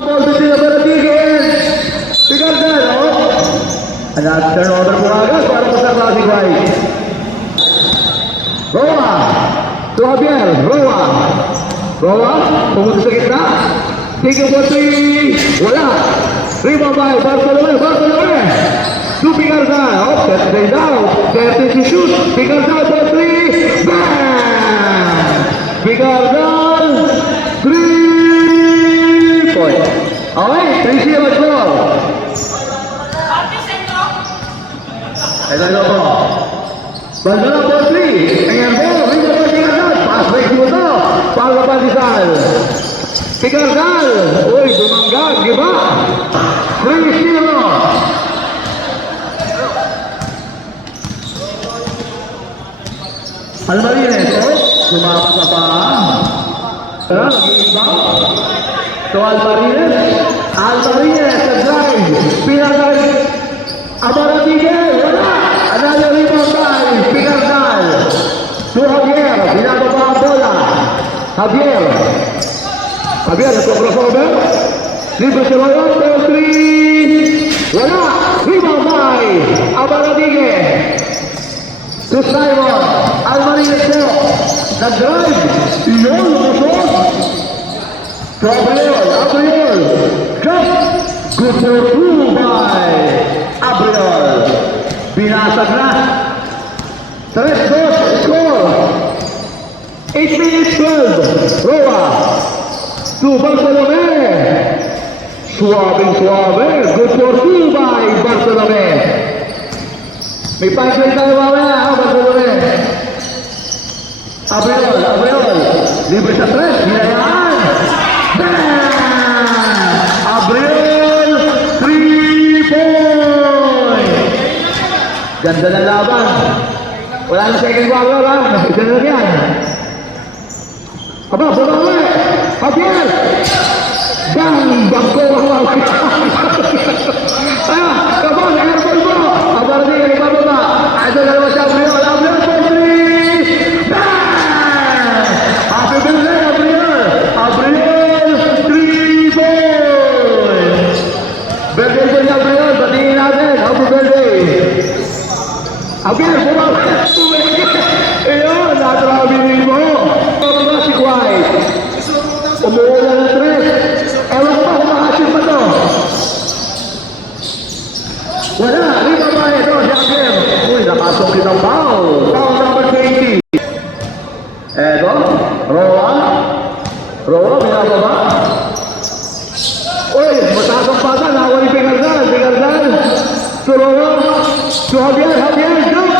Ball to Tino Rodriguez. Pick up that, oh. And that's turnover po agad para po sa Classic White. Roa. To Javier. Roa. Roa. Pumunta sa gitna. Tigil po 3. Wala. Rebound by Bartolome. Bartolome. To Picarzal. Oh, set play down. 30 to shoot. Picarzal for 3. Bam! Picarzal. 3 point. Okay, 3-0 score. Ito po. Bandera for 3. Ayan po. Rebound by Picarzal. Pass break mo ito. Para pa Rizal. Picarzal. Uy, dumanggag. Diba? 3-0. Almarines, oh, sumapat sa paa. Nag-iimbang. So Almarines, sa drive. Pinagay. Abaratige, wala. Another rebound by Picarzal. To Javier, binababa ang bola. Javier, nagko-crossover. Libre si Royon, 3. Wala. Rebound by Abaratige. To Simon, Almarines po, nag-drive, iyon, lusot. To Abriol, drop, good for 2 by Abriol. Binasag na. 3-2, score. 8 minutes 12, Roa. To Bartolome. Suave, good for 2 by Bartolome. May punchline tayo mamaya, Bartolome. Abriol. Libre sa 3, hinayaan. Bam! Abriol, 3 point! Ganda ng laban. Wala na second quarter, ha? Isa na yan. Aba, Bartolome. Javier. Bang! Bangko ako. Come on, airball mo. Abardi, ibababa. Ito na naman si Abriol. Abriol for 3. Bang! Happy birthday, Abriol. Abriol, 3 points. Birthday po ni Abriol. Batiin natin. Happy birthday. Abriol, bumabalik. Ayun, natrabilin mo. Classic White. Umuulan na 3. Ewan ko pa kung makasip pa to. Wala, rebound by ito, Javier. Uy, nakasok din ang foul. Foul number 20. Eto, Roa, binababa. Uy, mataas ang pasa, nakawali Picarzal. To Roa, to Javier, jump.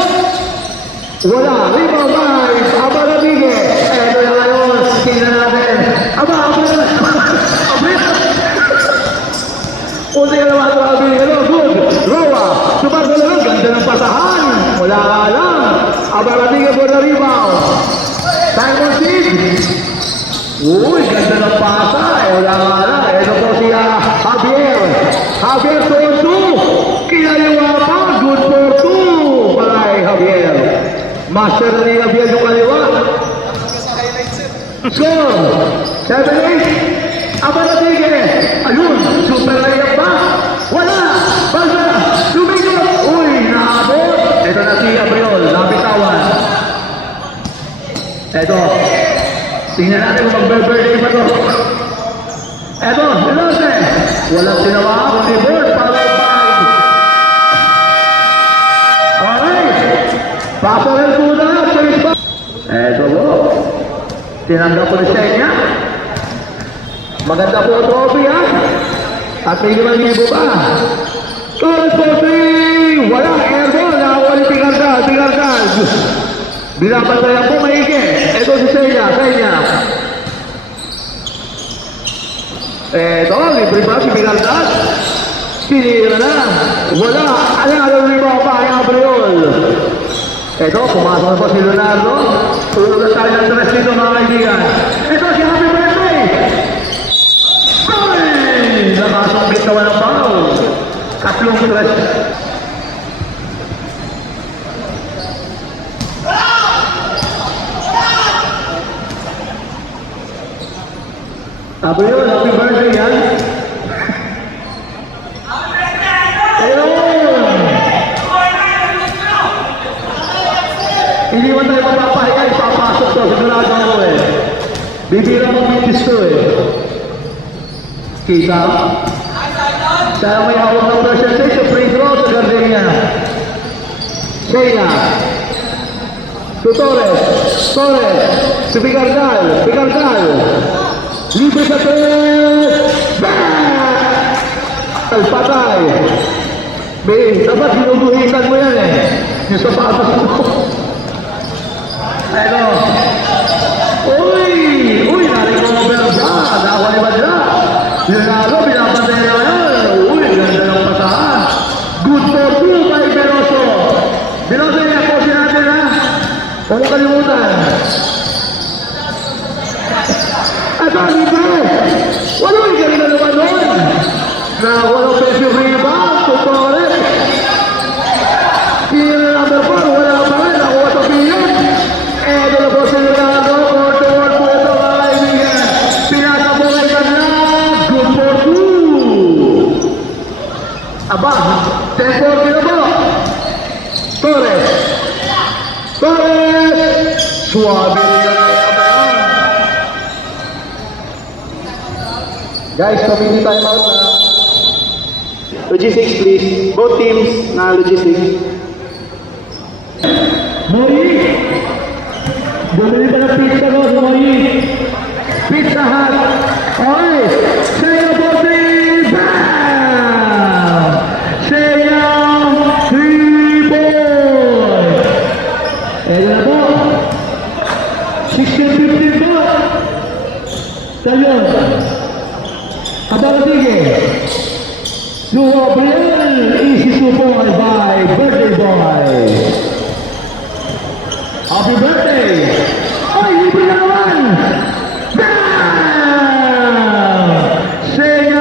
Wala, rebound by Abaradige. Eto na ngayon, tingnan natin. Abriol. Unti ka naman ito, Abriol. Good. Roa. Bartolome. Ganda ng pasahan. Wala lang. Abaradige for the rebound. Simon Sid. Uy, ganda ng pasa. Wala lang. Ito po si Javier. Javier for 2. Kinaliwa pa. Good for 2. Palay, Javier. Master na ni Javier yung kaliwa. Score. 7-8. Abaradige. Ayun. Super layup ba? Wala. Basta. Tumigil. Uy, naabot. Ito na si Abriol. Nabitawan. Ito. Tingnan natin kung mag-birthday pa to. Ito. Ilose. Walang sinawa. Kundi board. Power 5. Alright. Papagal po na. Ito po. Tinanggap po na siya niya. Maganda po ang trophy, ha? At may 5,000 pa. Torres for 3! Wala, airball. Nakawali Picarzal. Binabantayan po maigi. Ito si Senya. Ito, libre ba si Picarzal? Sinira na. Wala. Another rebound pa ang Abriol. Ito, pumasok na po si Leonardo. Tulog na tayo ng stress dito, mga kaibigan. Ito si Happy Birthday! Nakasungkit naman ang foul. Tatlong stress. Abriol, happy birthday yan. Kita. Saya may hawak ng pressure sa free throw sa Gardenia. Sheila. To Torres. Torres. Si Bigardal. Bigardal. Libre sa 3. Bang! Patay. Be, dapat sinubuhitan mo yan eh. Yung sapatos mo. Ano? Uy! Uy! Nari-cover siya! Nakawali ba siya? Sinalo, pinapantay na ngayon. Uy! Ganda ng pasahan. Good for two by Veloso. Veloso yung aposin natin ha. Huwag kalimutan. At ang ito! Walang ganda naman nun! Na walang peso rebound. Tutores. Pila number 4. Wala pa rin. Nakuha sa piyon. Edo na po sinigado. Court-to-court po ito mga kaibigan. Pinatabuhay ka na. Good for 2. Aba. 10-40 na po. Torres. Torres. Suwabe rin na yan. Guys, community time out na. Logistics please. Both teams na logistics. Mori! Bumili pa ng pizza ko sa Mori! Pizza Hut! Okay! Shea Bote! Bam! Shea 3-boy! Eto na po! 16-15 po! Tayo! Abalatige! Gabriel easy to boy by birthday boy. Happy birthday! Ay, libre na naman! Bam! Shea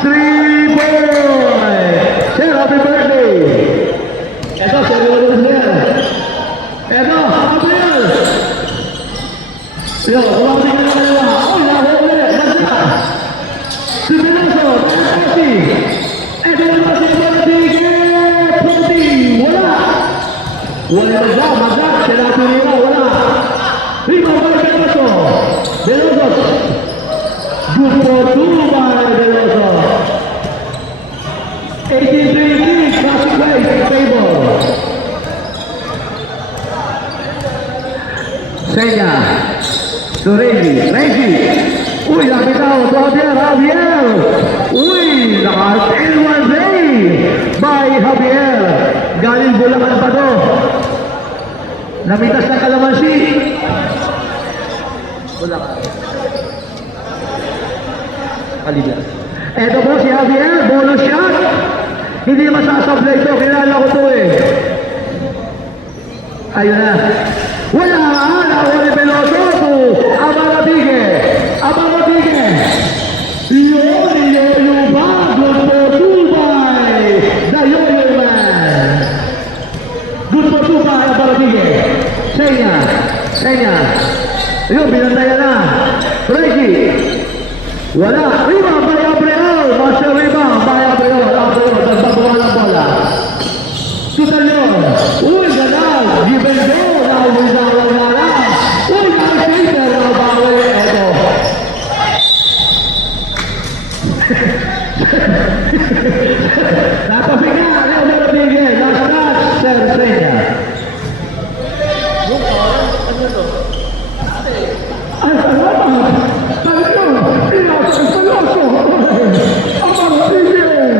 3-boy! Sir, happy birthday! Eto, sir, sir. Eto, Gabriel! Yo, wala din na kanila. Ay, naho ulit! Nasa! Si Veloso, Messi! Eto naman si Baladige! Wala! Wala magda, sinabi nila, wala! Rima by Veloso! Veloso! Good for 2 by Veloso! 18-3, classic place, table! Senya! To Reggie! Uy, nakita ko, Javier! Uy, naka-L1 day by Javier! Galing Bulacan pa to. Namitas ng kalamansi. Bulacan. Kalida. Eto po si Javier, bonus shot. Hindi masasablay ito, kilala ko to eh. Ayun na. Wala! Nakuha ni Veloso to Abalatige. Abalatige. Yo-yo ba? Good for 2 by the Yo-yo man. Good for 2 by Abalatige. Senya. Yun, binantayan na. Reggie. Wala. Rebound by Abreu. Master rebound by Abreu. Nagbabawa ng bola. Sutalyon. Uy, ganal. Give and go. Nawizawa na lang. Uy, nakikita. Nabawi. Eto. Napapiga. Leo Marabigay. Last shot. Sir Senya. Ay, salamat. Talagang. Inasang Veloso. Ang Marabigay.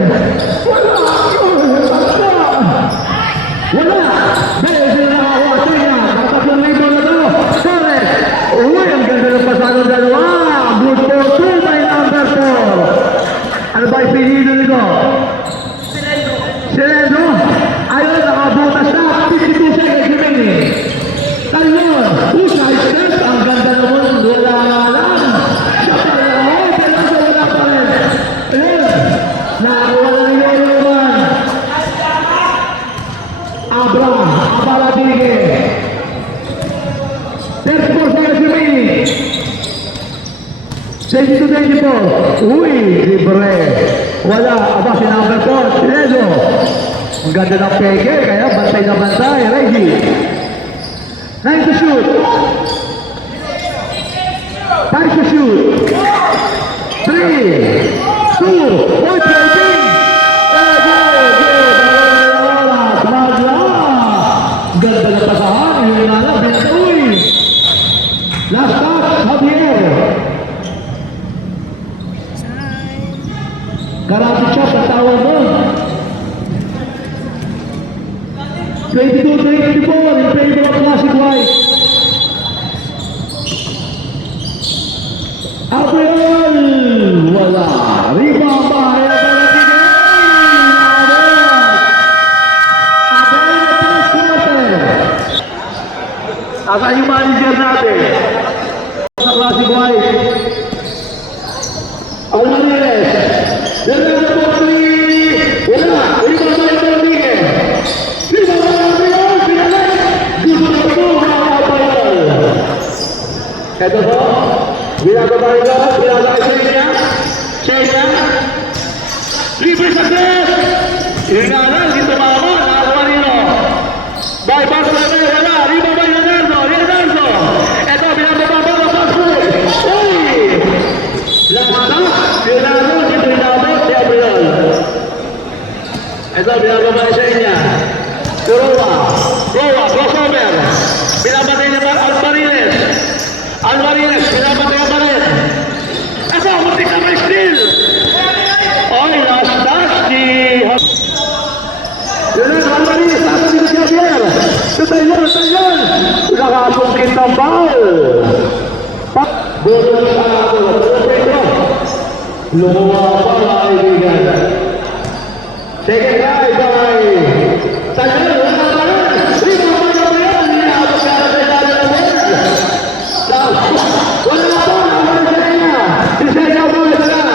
Wala. Dahil sila nakakuha Senya. Nakatatlong libo na to. Torres. Uy, ang ganda ng pasagong dalawa. Good for 2 by number 4. Ano ba ipinilo nito? Silendo. Ayun, nakabutas na. 52 seconds remaining. Talyon. Side step. Ang ganda naman. Wala lang. Siya pala. Oh, Veloso wala pa rin. Ayun. Nakakuha na ni Yoruban. Abaladige. 34 seconds remaining. 22-24. Uy, libre. Wala. Aba, si number 4. Silendo. Ang ganda ng peke. Kaya bantay na bantay. Reggie. 9 to shoot. 5 to shoot. 1, breaking. Ganda na pasahan, yun na lang, Bintoy. Last touch, Javier. Karate chop ang tawag mo. 22-24 in favor of Classic White. Abriel! Wala. Rebound by Abriel. Asa yung manager natin? Sa Classic White. Alvarez. Dala na po 3. Wala. Rebound by Abriel. Rebound by Abriel. Pinalik. Gusto na po mga Abriel. Ito po. Ginagawa ito. Ginagawa niya. Libre sa set. Ingalan. Dito mama. Nakakuha nito. By Barcelona. Wala. Rebound by Leonardo. Ito. Binababa ba ng Barcelona. Uy! Lasta. Leonardo. Dito inabot. Si Abriel. Ito. Binababa siya niya. Roa. Crossover. Binabatay niya Alvarez. Binabatay pa rin. Ito. Muntik na may steal. Oy, last touch ni... Alvarez. Tapos dito si Javier. Tayon. Nakasungkit ng ball. Bono sa ako. Lumuha pa mga kaibigan. Second guy by Tayon. Wala pa rin. Rebound pa rin. Niabot ka na sa ilalim ng net. Wala na po. Naman sa kanya. Si Sergio Gomez na.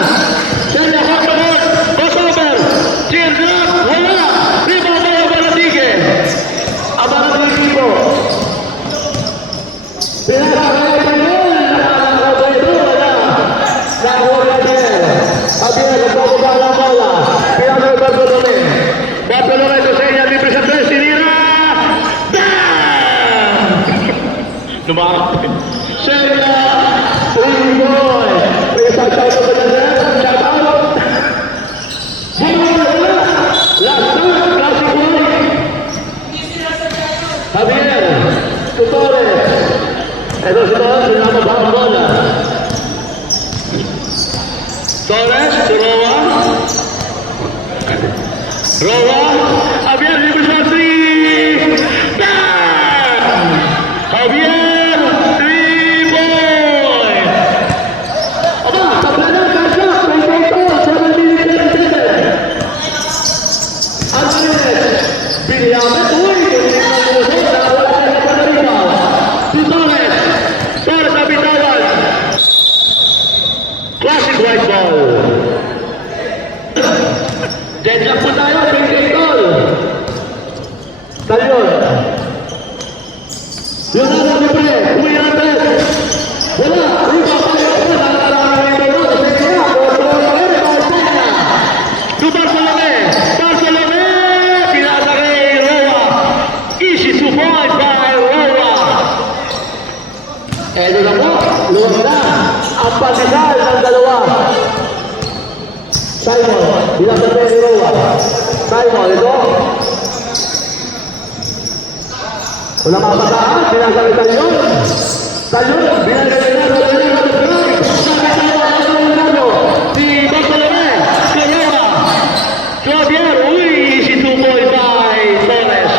Sergio Gomez. Crossover. Teardrop. Wala. Rebound by Abaradige. Abaradige po. Pinakakaya pa yun. Nakakakabay ito. Wala. Nakuha niya. Sabi na, nagpapaba ng bola. Pinakakaya Barcelona. Barcelona ito sa inyo. Libre sa tres. Sinira. Bam! Lumakapit. Sergio. Boy. May isang shout out na dyan. Shout out. Wala. Last time. Classic White. Javier. Tutores. Ito si Torres, pinapababa ang bola. Torres, si Roa. Javier, libre sa 3. Bam! Javier, 3-point. Aba, tabla na, kasya. 7 Alvarez. Binyamin, uy. Classic White ball. Deadlock po tayo, big goal. Tayon. Yung nasa libre, umiyan natin. Wala, riba pa rin ako, nakakarami rin ito. Sige nga, Barcelona rin, Barcelona. To Barcelona, pinasa kay Roa. Easy to point by Roa. Eto na po, luwag na. Ang pandesal ng dalawa. Simon, bilang sa Roa. Simon, ito. Wala mapataas, sinasali Tayon. Bilang sa si Barcelona, Carrera, Javier, uy, si 2 point by Torres.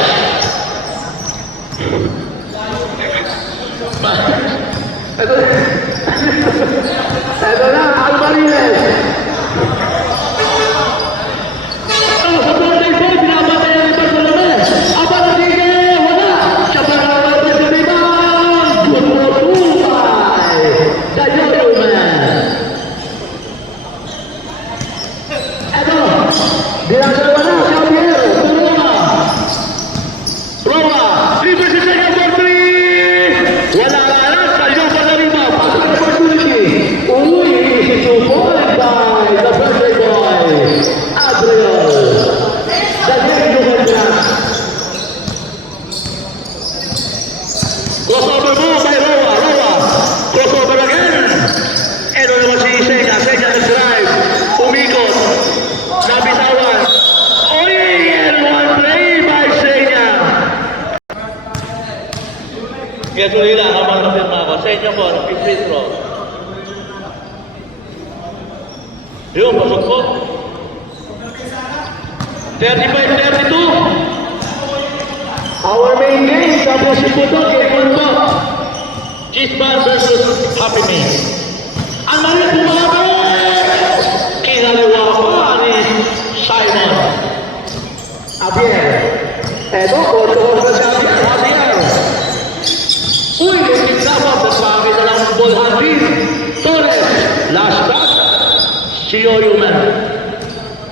Ito na, Alvarez. Sa birthday boy, pinapatay na ni Barcelona. Abaradige, wala. Siya pa na naman sa rebound. Good for 2 by Tayon, man. Ito, dinasalawa na, Javier. Roa, libre si Sergio for 3. Wala na. Crossover mo by Roa. Crossover again. Ito naman si Sega. Sige, tuloy lang habang napirma ako. Sa inyo po, free throw. Yun, pasok po. 35-32. Our main game, tapos ito to, game 1 to. Chispan versus Happy Meal. Ang mali kumabes! Kinaliwa pa ni Simon. Javier. Eto, kontrol na si Javier. Javier. Uy, yung dapat nagpakita ng ball hunting. Torres, last shot. Si Yoyuman.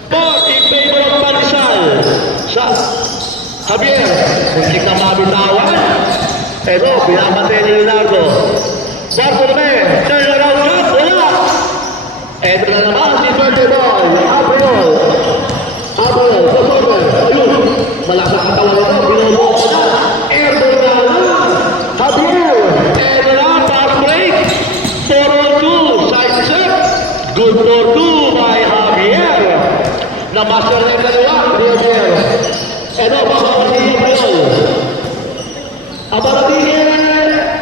4 in favor of Panisal. Sa Javier, hindi ka mabitawan. Eto, pinapatay ni Leonardo. Bartolome, turn around shot, wala. Eto na naman si Birthday Boy, Abriol. Abriol, Sosober, ayun. Malakas ang katawan na, binubo ko na. Eto na lang, Javier. Eto na, pass break. 4-2, side step. Good for 2 by Javier. Na-master na yung dalawa, Javier. Eto, baka si Abriol. Abaratige,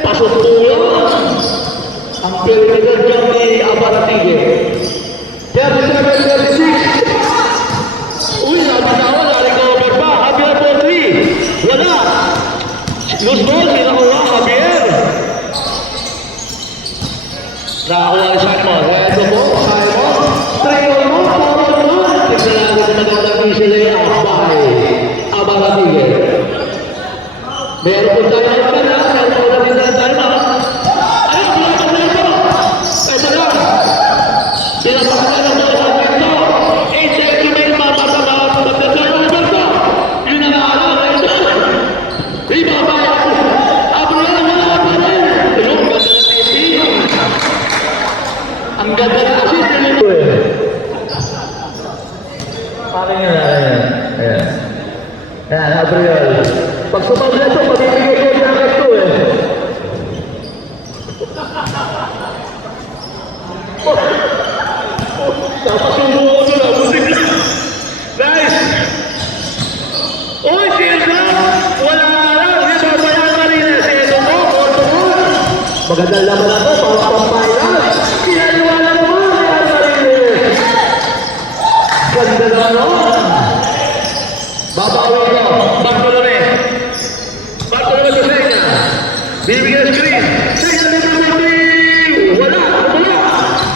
pasok po yun. Ang pinagdagan dyan ni Abaratige. 37-36. Uy, nabitawa, na-recover pa. Javier for 3. Wala. Loose ball, sinakuha, Javier. Nakakuha ni Simon. Eto po, Simon. 3-1, 4-1. Tignan natin kung magandang sila yung bahay. Abaratige. Meron po tayo ng pera, meron po natin na tayo na. Ay, pinapakala ito! Ito lang! Pinapakala ito sa ito! 8 centimeter mapapagawa sa pagkakala ito! Yun ang alam na ito! Ibaba! Abraham, wala pa rin! Yung ganda na TV! Ang ganda na assist nito eh! Paano yun? Ayan. Ayan, Abriol. Pag sumabla ito, pabibigay ko yung agad ito eh. Dapat yung buo ko na, butik na. Guys! Uy, Silva! Wala lang! Nababayan ka rin eh. Sige mo, korto mo. Magandang laman na ito, pang-final. Kinaliwala mo, kaya ka rin eh. Ganda na naman. Babawi ko, Bartolome. Bartolome sa Senya. Bibigyan ng screen. Senya na ito, wala, wala.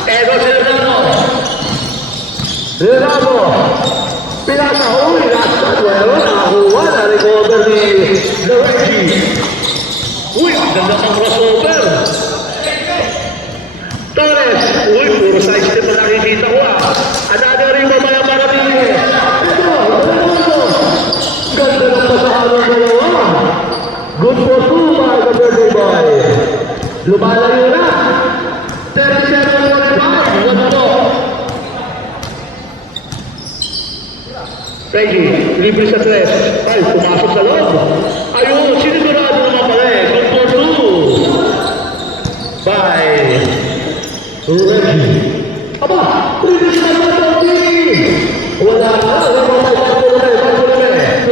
Eto si Leonardo. Leonardo. Pinasa, uy, last shot. Well, nakakuha na recover ni Luigi. Uy, ang ganda ng crossover. Torres. Uy, puro side step na nakikita ko ah. Another ring mo mga parating. Ganda ng pasahan ng dalawa. Good for 2 by the Birthday Boy. Lumalayo na. 37-45. Wala to. Peggy, libre sa 3. Ay, pumasok sa loob. Ayun, sinigurado naman pala eh. Good for 2 by Reggie. Aba, libre sa loob. Wala na.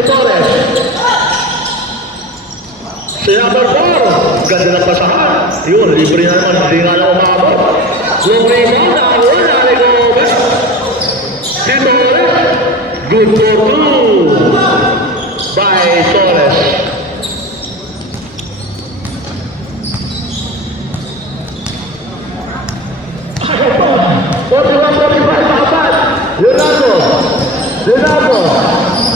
Torres. Si number 4. Ganda ng pasahan. Yun, libre na naman. Hindi nga na umabot. Long rebound. Nakakuha na. Recover. Si Torres. Good for 2 by Torres. Ayaw pa. 41-45. Apat. Leonardo.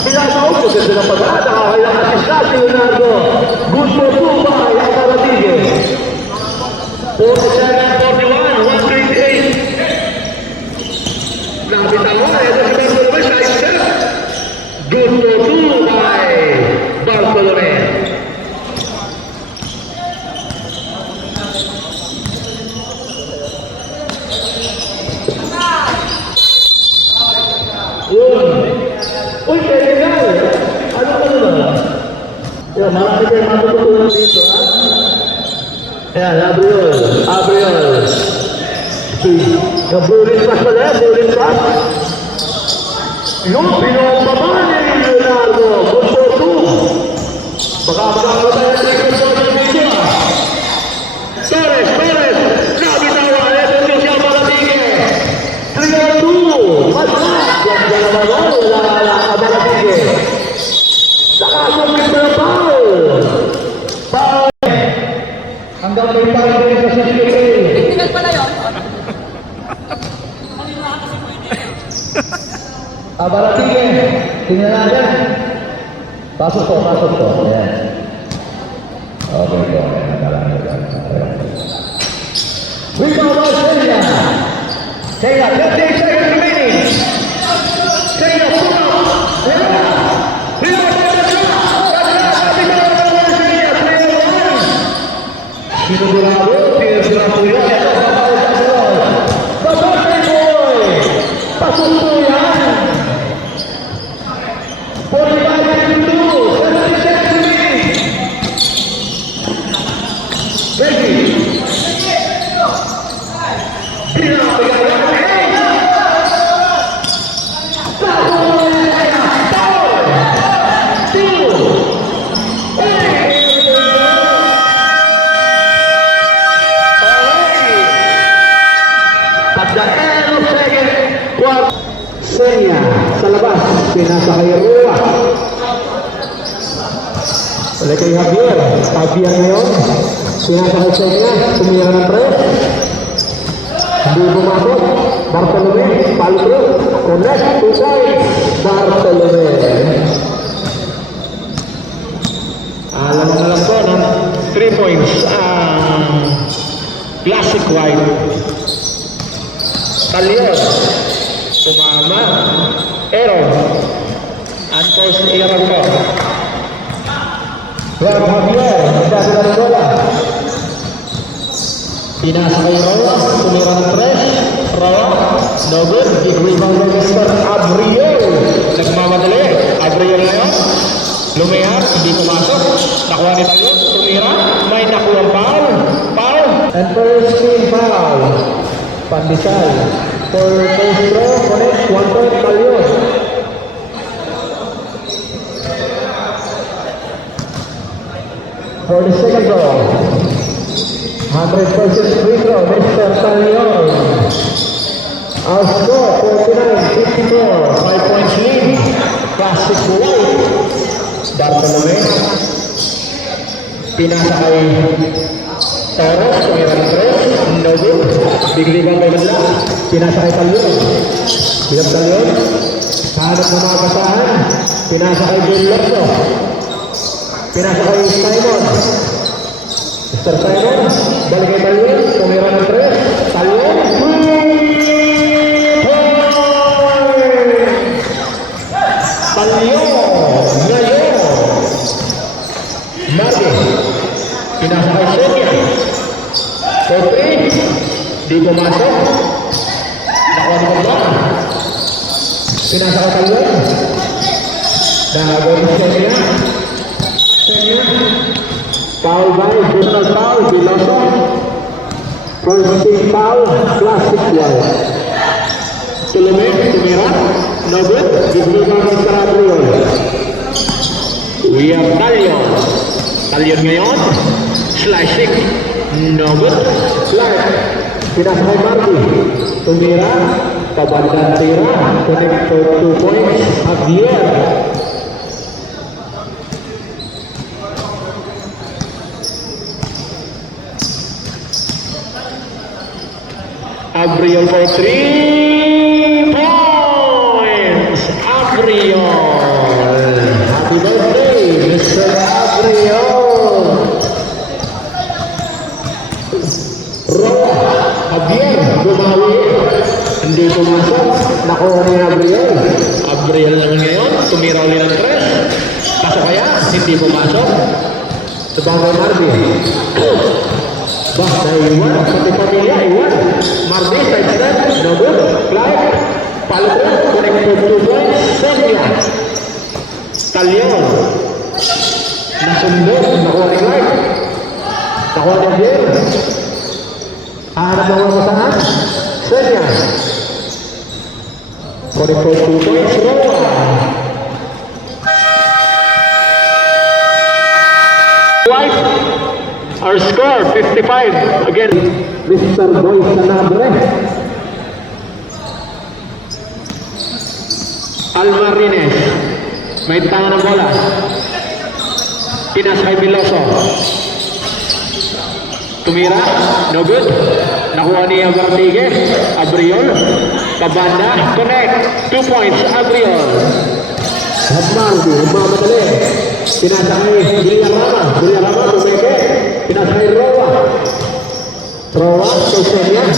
Pinasa ko po kasi ng pag-aat. Nakakailang asista si Leonardo. Good for 2 by Abaratige. 47-41, 128. Nabitawa, ito si Bartolome sa step. Good for 2 by Bartolome. Uy, kailangan. Ano ka naman? Yan, marami kayong matututunan dito, ha? Ayan, Abriol. Yung-bulling pass pala, bulling pass. Yung pinobaba ni Leonardo. Good for 2. Baka tayo ng record social media. yung pang-galing sa 60K. Tingnan pala yun. Abaratige, tingnan natin. Pasok to, pasok to. Ayan. Okay po, Rebound by Celia. Celia, 15 seconds remaining. Celia, pull up. Rebound by Celia. Sinugurado, sinugurado yan. Babasay boy. Pasok po yan. 45-2, 70 seconds remaining. Reggie. Senya sa labas, pinasa kay Rua. Balik kay Javier. Javier ngayon, pinasa kay Senya, tumira ng press. Hindi bumasok. Bartolome, Palpro, connect to side. Bartolome. Alam ko, no? 3 points. Classic white. Talion. Sumama. Error. Unforced error ko. Juan Javier, dati na rin bola. Pinasa kay Roa. Tumira ng press. Roa. No good. Big rebound by Mr. Abriel. Nagmamadali. Abriel ngayon. Lumayas. Hindi pumasok. Nakuha ni Talion. Tumira. May nakuha foul. Foul. And first team foul. Pandesal. For first throw, connect, 1 point, Talion. For the second throw, 100% free throw, Mr. Talion. Our score, 49-54. 5 points lead. Classic white. Bartolome. Pinasa kay Toros. Tumira ng press. No good. Big rebound by Madla. Pinasa kay Talion. Bilang Talion. Hanap ng mga basahan. Pinasa kay Bill Lotso. Pinasa kay Simon. Mr. Simon. Balik kay Talion. Tumira ng tres. Talion. Talion. Ngayon. Marque. Pinasa kay Senya. For 3. Di pumasok. Nakuha ni Madla. Pinasa kay Talion. Nahagawin siya niya. Foul by personal foul, Biloso. First team foul, classic white. Tulume. Tumira. No good. Big rebound Mr. Abriel. We have Talion. Talion ngayon. Slicing. No good. Clark. Pinasa kay Marty. Tumira. Pabandang tira. Connect for 2 points. Javier. Abriel for 3 points. Abriel. Happy birthday, Mr. Abriel. Roa. Javier. Bumawi. Hindi pumasok. Nakuha ni Abriel. Abriel naman ngayon. Tumira ulit ng tres. Pasok kaya? Hindi pumasok. Sebagai Marty. Basta iwan. Pati pamilya iwan. Mardi, side step. No good. Clark. Palpro. Connect for 2 points. Senya. Talion. Nasundo. Nakuha ni Clark. Nakuha ni Javier. Hanap ng mga pasangan. Senya. Connect for 2 points. Roa. White. Our score, 55. Again. Mr. Boy Sanabre. Almarines. May tangan ng bola. Pinas kay Biloso. Tumira, no good. Nakuha ni Abartigue, Abriol, pabanda, connect, 2 points, Abriol. Hagmardi, magmadali. Pinasakay Villarama, tumeke. Pinasakay Roa. Roa kay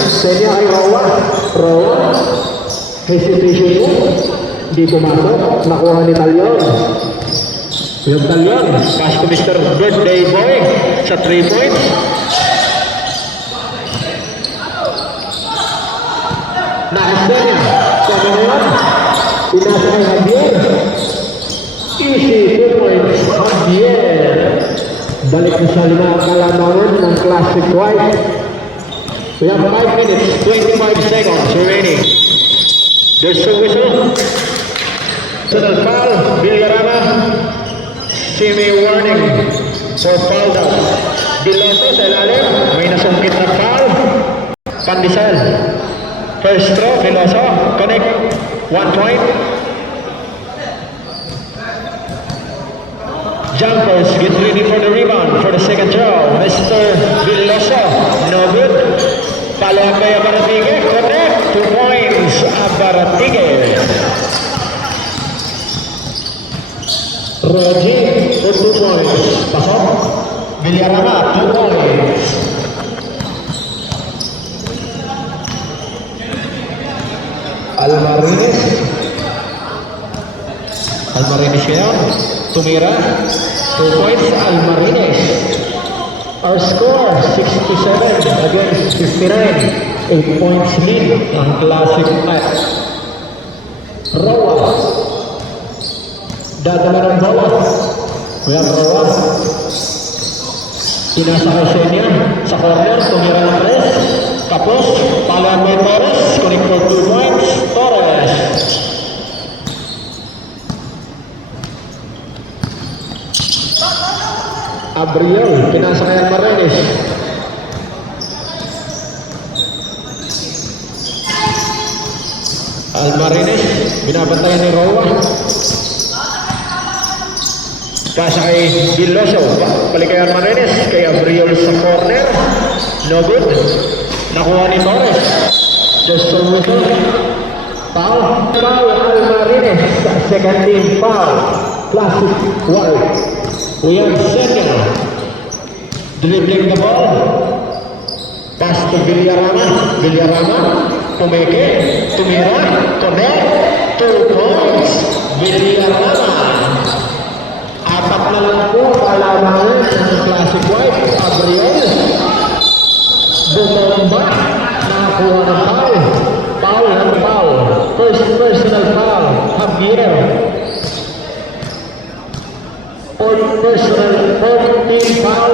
Senya kay Roa. Hesitation mo. Hindi pumasok. Nakuha ni Talyon. Yung Talyon. Pass to Mr. Birthday Boy sa 3 points. Nakasenya. Sabi na yun. Pinasakay Javier. Easy 2 points. Javier. Balik na sa lima kalamangan ng Classic White. We have 5 minutes, 25 seconds remaining. There's a whistle. Personal foul, Villarama. Semi warning for foul down. Biloso sa ilalim, may nasungkit na foul. Pandesal. First throw, Biloso. Connect, 1 point. Jumpers get ready for the rebound for the second throw. Mr. Biloso, no good. Follow up by Abaratige, connect, 2 points, Abaratige. Roji for 2 points. Pasok. Villarama, 2 points. Almarines. Almarines ngayon, tumira, 2 points, Almarines. Our score 67 against 59. 8 points lead ang Classic Night. Roa. Dadala ng bola. We have Roa. Pinasakay Senya sa corner. Tumira ng press. Tapos, follow by Torres, connect for 2 points, Torres. Abriel. Pinasakay ang Marines. Almarines, binabantayan ni Roa. Pasa kay Biloso, balik kay Almarines, kay Abriol sa corner. No good. Nakuha ni Torres. Just a whistle. Foul. Foul Almarines. Second team foul. Classic White. We have Senya. Dribbling the ball. Pass to Villarama. Villarama. Pumeke. Tumira. Connect. 2 points. Villarama. Apat na lang po kalamangan ng Classic White. Abriel. Bumomba. Nakakuha ng foul. Foul. First personal foul. Javier. Fourth team foul.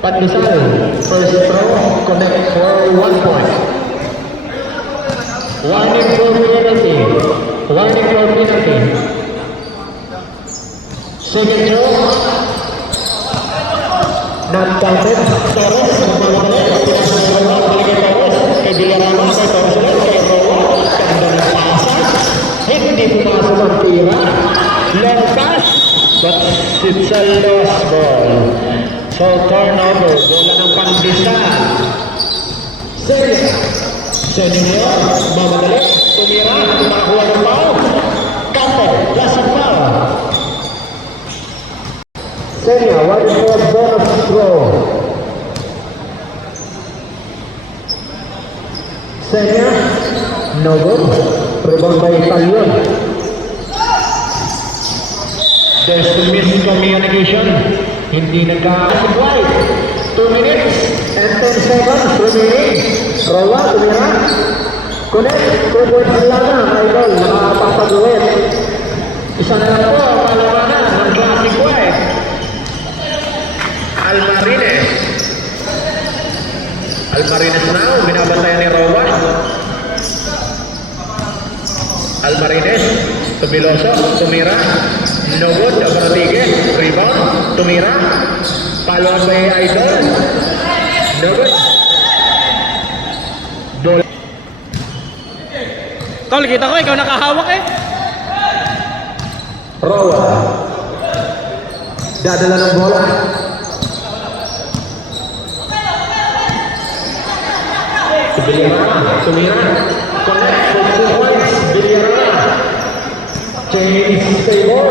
Pandesal. First throw. Connect for 1 point. Warning for penalty. Second throw. Not counted. Torres. Balik kay Torres. Kay Villarama. Kay Torres ulit. Kay Roa. Ganda ng pasa. Hindi pumasok ang tira. Long pass. But it's a lost ball. So turnover. Bola ng Pandesal. Senya. Mamadali. Tumira. Nakakuha ng foul. Kato. Last and foul. Senya, one for bonus throw. Senya, no good. Rebound by Talyon. There's a miscommunication. Hindi White, 2 minutes and 10 seconds remaining. Roa, tumira. Connect, 2 points lang na. Idol, nakapapag-uwit. Isa na lang po, palawanan ng Classic White. Almarines now, binabantayan ni Roa. Almarines, Tumiloso, tumira. No good, Abaratige, rebound, tumira. Follow up by Idol. No good. Bola. Tol, kita ko, ikaw nakahawak eh. Roa. Dadala ng bola. Villarama, tumira. Connect for 2 points. Villarama. Chinese favor.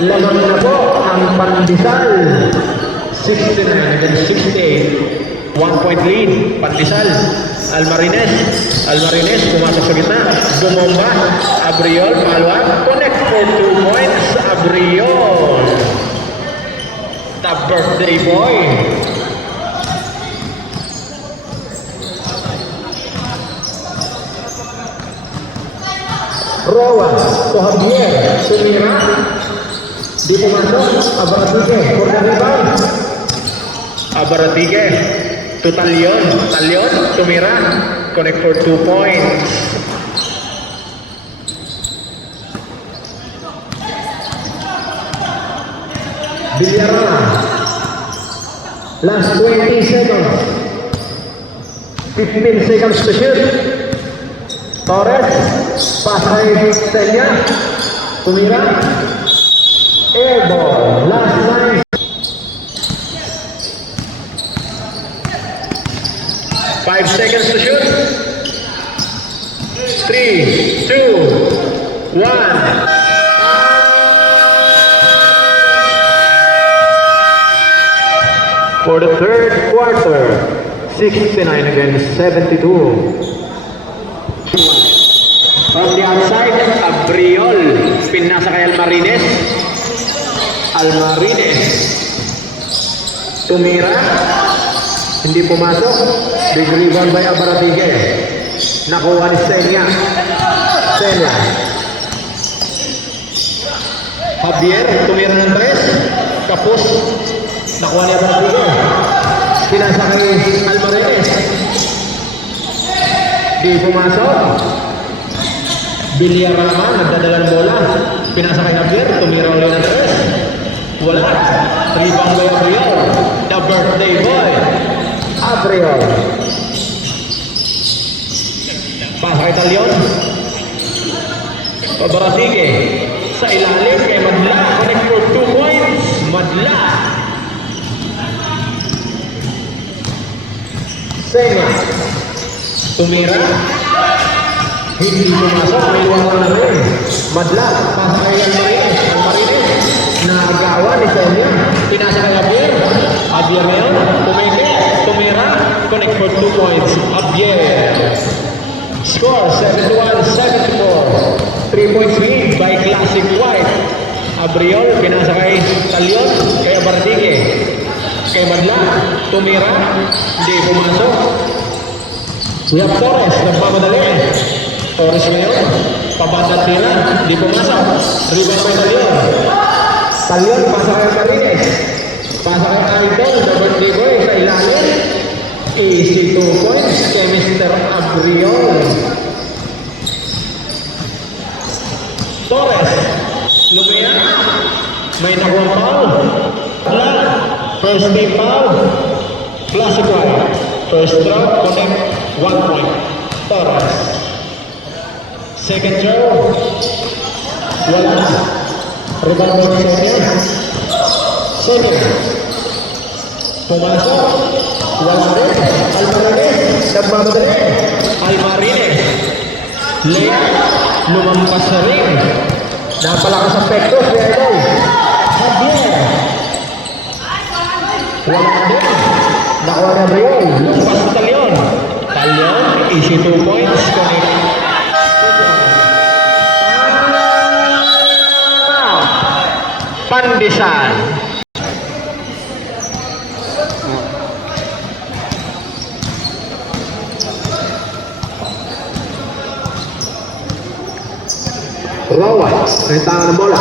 Laman na po ang Pandesal. 69 against 68. 1 point lead. Pandesal. Almarines pumasok sa gitna. Bumomba. Abriol, Palwan. Connect for 2 points. Abriol. The birthday boy. Rowan to Javier. Tumira. Di pumasok. Abaratique. Corner rebound. Abaratique. To Talion. Tumira. Connect for 2 points. Villarama. Last 20 seconds. 15 seconds to shoot. Torres. Pass kay Celia. Tumira. Airball. Last 9. 5 seconds to shoot. 3, 2, 1. For the third quarter, 69 against 72. From the outside, Abriol. Pinasa kay Almarines. Tumira. Hindi pumasok. Big rebound by Abaratique. Nakuha ni Celia. Javier, tumira ng 3. Kapos. Nakuha ni Abaratique. Pinasa kay Almarines. Di pumasok. Villarama, nagdadala ng bola. Pinasa kay Javier. Tumira ulit ng 3. Wala. Rebound by Abriol. The birthday boy. Abriol. Pasa kay Talion. Abaratique. Sa ilalim kay Madla. Connect for 2 points. Madla. Senga. Tumira. Hindi pumasok. May iwanan na rin. Madla. Pasa kay Almarines. Nakagawa ni Senga. Pinasa kay Javier. Javier ngayon. Tumira. Connect for 2 points. Javier. Score 71-74. 3 points lead by Classic White. Abriol, pinasa kay Talion, kay Abaratique, kay Madla, Tumira, hindi pumasok. We have Torres, nagmamadali. Torres ngayon, pabandat nila, hindi pumasok. Rebound kay Talion, pasa kay Marines, pasa kay Idol, the birthday boy, sa ilalim. Easy 2 points kay Mr. Abriol. Torres, lumaya, may nakuha foul. First team foul. Classic White. First throw, connect, 1 point. Torres. Second throw, wala. Rebound by Senior. Pumasok, wala rin. Almarines, nagmamadali. Almarines. Lea, lumampas na rin. Napalakas ang pektos, kaya ito. Javier. Wala din. Nakuha na Abriol. Lumampas na Talion. Easy 2 points. Connect. Pandesal. Rowan, rentangan ng bola.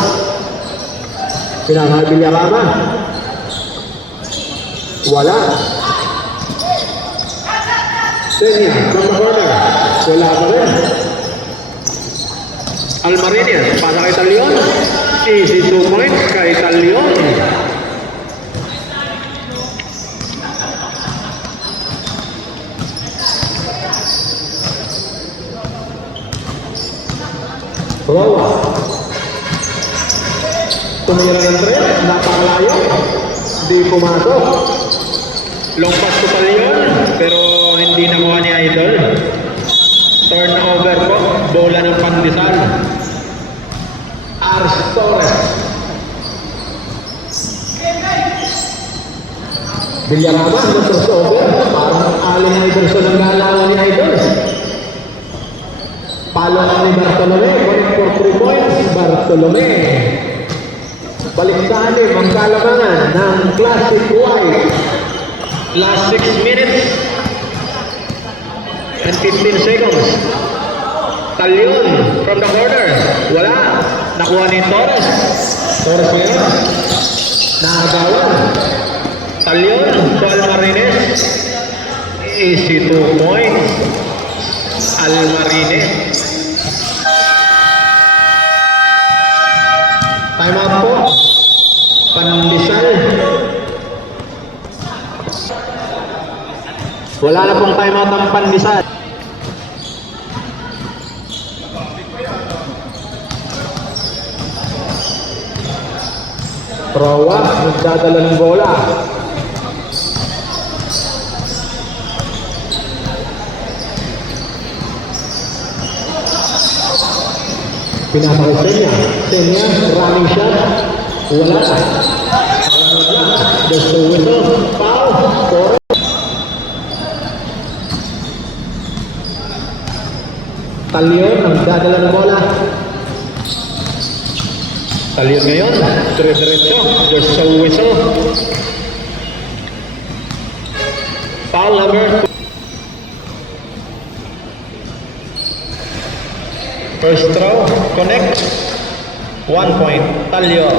Pinangal Villarama. Wala. Senya, from the corner. Wala pa rin. Almarines, pasa kay Talion. Easy 2 points kay Talion. Rowan. Tumira ng 3, napakalayo. Di pumasok. Long pass to Talion, pero hindi di nakuha ni Idol. Turnover po, bola ng Pandesal. Ars Torres. Villarama, yung crossover. Parang Allen Iverson ang galawan ni Idol. Palo ni Bartolome. Connect for 3 points. Bartolome. Balik sa alim ang kalamangan ng Classic White. Last 6 minutes and 15 seconds. Talyon from the corner. Wala. Nakuha ni Torres. Torres ngayon. Nakagawan. Talyon to Almarines. Easy 2 points. Almarines. Time out po. Pandesal. Wala na pong time out ang Pandesal. Rowa, nagdadala ng bola. Pinapakay Senya. Senya, running shot. Wala. There's the window. Foul. Four. Talyon, nagdadala ng bola. Talyon ngayon. Dire-diretso. There's a whistle. Foul number 2. First throw, connect. 1 point, Talyon.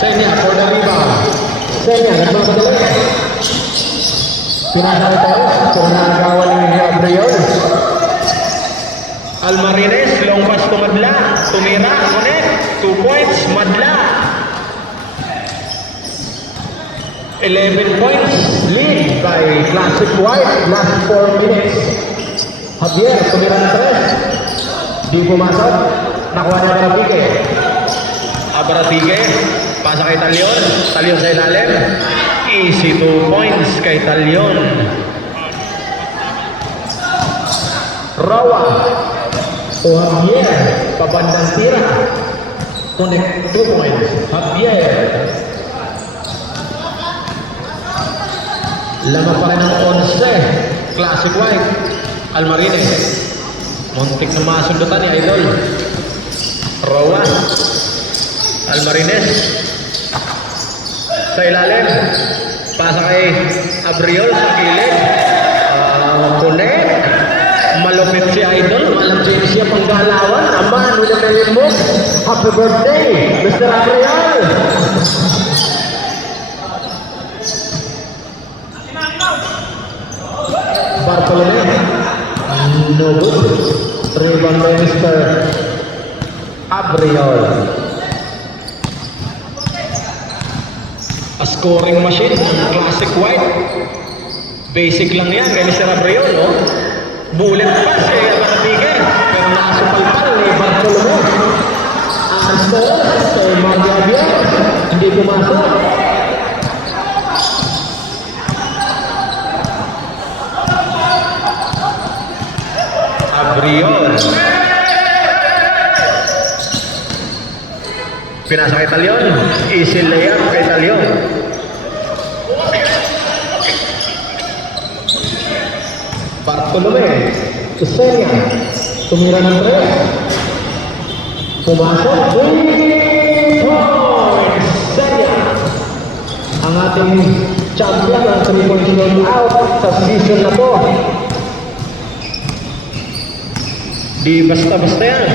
Senya for the rebound. Senya, nagmamadali. Pinasakay tayo. Kung nagawa ni Gabriel. Almarines, long pass to Madla. Tumira, connect. 2 points, Madla. 11 points, Lead by Classic White. Last 4 minutes. Javier, tumira ng 3. Di pumasok. Nakuha niya ng Pique. Abaratige, pasa kay Talyon. Talyon sa ilalim. Easy 2 points kay Talyon. Rawa. O Javier. Pabandang tira. Connect 2 points. Javier. Lamang pa rin ng 11. Classic White. Almarines. Muntik na masundutan ni Idol. Rawa. Almarines. Sa ilalim. Pasa kay Abriol sa gilid. Connect. Malupit si Idol. Alam siya pang galawan. Aman, with a million moves. Happy birthday, Mr. Abrial. Bartolome. No good. Rebound by Mr. Abrial. A scoring machine. Classic White. Basic lang yan kay Mr. Abriol. No? Bullet pass kay Abaratige. Pero nakasupalpal ni Bartolome. Answer kay Javier. Hindi pumasok. Abriol. Pinasa kay Talyon. Easy layup kay Talyon. Bartolome. Kusenya. Tumira ng 3. Pumasok. 3 points. Senya. Ang ating champion ng 3 points roll out sa season na to. Di basta-basta yan.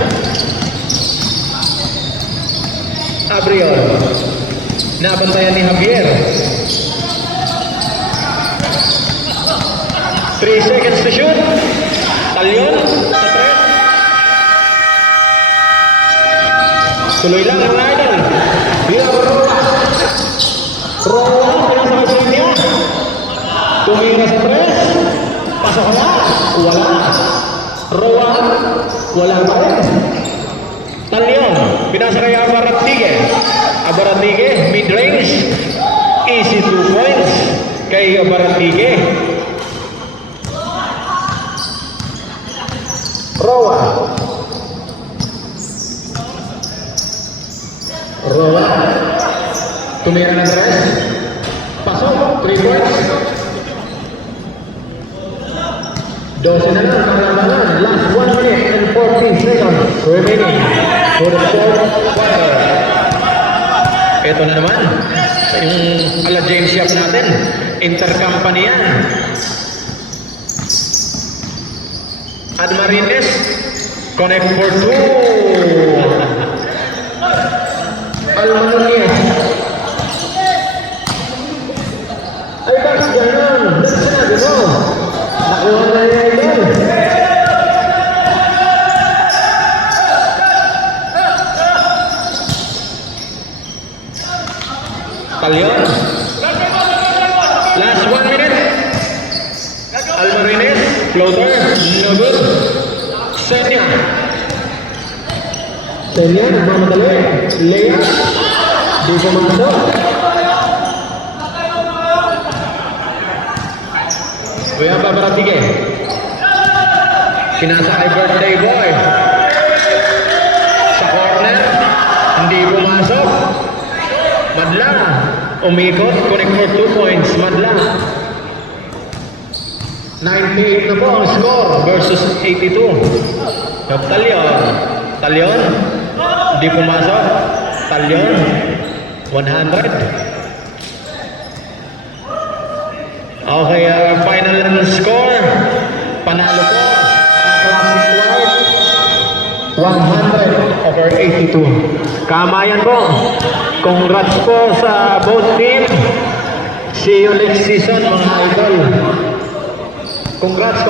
Abriol. Nabantayan ni Javier. 3 seconds to shoot. Talyon sa 3. Tuloy lang ang Idol. Bilang Rola. Rola. Pinasa kay niya. Tumira sa 3. Pasok na. Wala. Roa. Wala ba yan? Talyon. Pinasa kay Abaratige. Abaratige, mid-range. Easy 2 points kay Abaratige. Roa. Roa. Tumira ng tres. Pasok, 3 points. 12 na lang ang labanan. Last 1 minute and 14 seconds remaining for the fourth quarter. Ito na naman, yung ala James Yap natin, intercompany yan. Admarines, connect for 2. Almanonies. Ay, bakit ganyan? Sinabi mo. Nakuha na niya ito. Talyon. Last 1 minute. Almarines, floater, no good. Senya. Senya, nagmamadali. Lea. Di pumasok. Kuya Babaratige. Pinasa kay birthday boy. Sa corner. Hindi pumasok. Madla. Umikot. Connect for 2 points. Madla. 98 na po ang score versus 82. Talyon. Talyon. Hindi pumasok. Talyon. 100. Okay, final score. Panalo po ang Classic White. 100/82. Kamayan po. Congrats po sa both team. See you next season mga idol. Congrats.